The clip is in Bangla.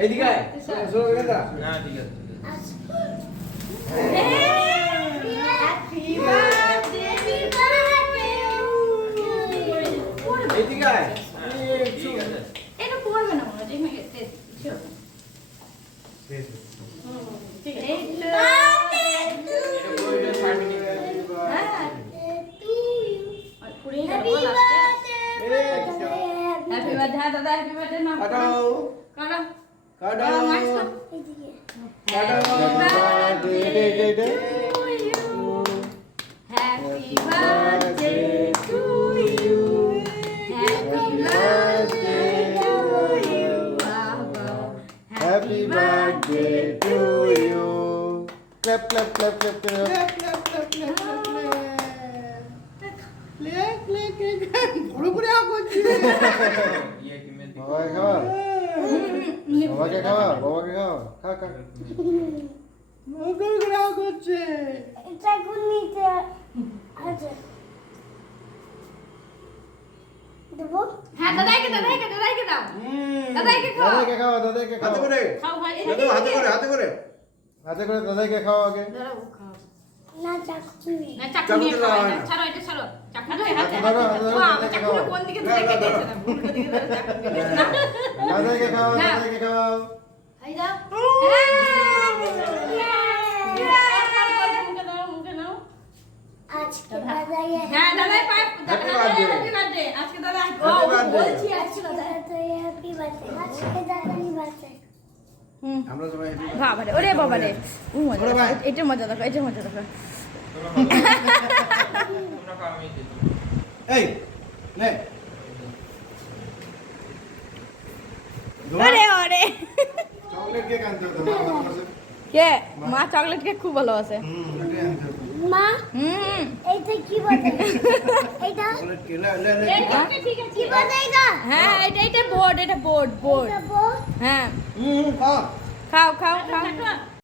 এইদিকে আয় শুরু করে দাও না ঠিক আছে এইদিকে আয় ঠিক আছে এটা পড়বে না মনে হয় গেছে হ্যাপি বার্থডে দাদা হ্যাপি বার্থডে না কাটাও করো কাটাও এইদিকে কাটাও happy birthday to you happy birthday to you বাবা Happy birthday to you. Clap, clap, clap, clap, clap. বড় করে আ করছি ये कि मैं বাবাকে খাওয়া বাবাকে খাওয়া বাবাকে খাওয়া খা খা বড় করে আ করছে এটা কোন নিতে আছে দেবো হ্যাঁ দাদাইকে দাও দাদাইকে খাও দাদাকে খাওয়া দাদাকে হাতে খাওয়া করে খাও ভাই দাদু হাতে করে হাতে করে হাতে করে দাদাকে খাওয়া আগে দাঁড়াও খাও না চাকু না চাকু নিয়ে চাকু খাও দিলে হয় এটা না। ছাড়ো এটা ছাড়ো চাকু হাতে হাতে ধরো, হাতে হাতে ধরো, বাবা দাদাকে চাকু খাও। কোন দিকে না, ধরে না, কেটেছে ধরো। না ভুল করে দিকে ধরে চাকু কেটেছে না দাদাকে খাওয়া না। দাদাকে খাওয়া এই দাও মুখে দাও মুখে নাও আজকে বাজারে হ্যাঁ দাদাই পায় Happy birthday. হ্যাপি বার্থডে আজকে দাদা Happy birthday. বলছি আজকে দাদা হ্যাপি বার্থডে আজকে দাদার বার্থডে আমরা সবাই বাবা রে ওরে বাবা রে ও মজা ওরে ভাই। এটা মজা দেখো এটা মজা দেখো তোমরা খাও আমি দিই এই নে ওরে ওরে চকলেট কেক আনতে হতো মা ভালোবাসে কে মা চকলেট কেক খুব ভালোবাসে চকলেট আনতে হতো মা হুম এইটা কি বলে এইটা চকলেট কে লে লে লে ঠিক আছে কি বলে এটা হ্যাঁ এটা বোর্ড এটা বোর্ড এটা বল হ্যাঁ খাও খাও খাও খাও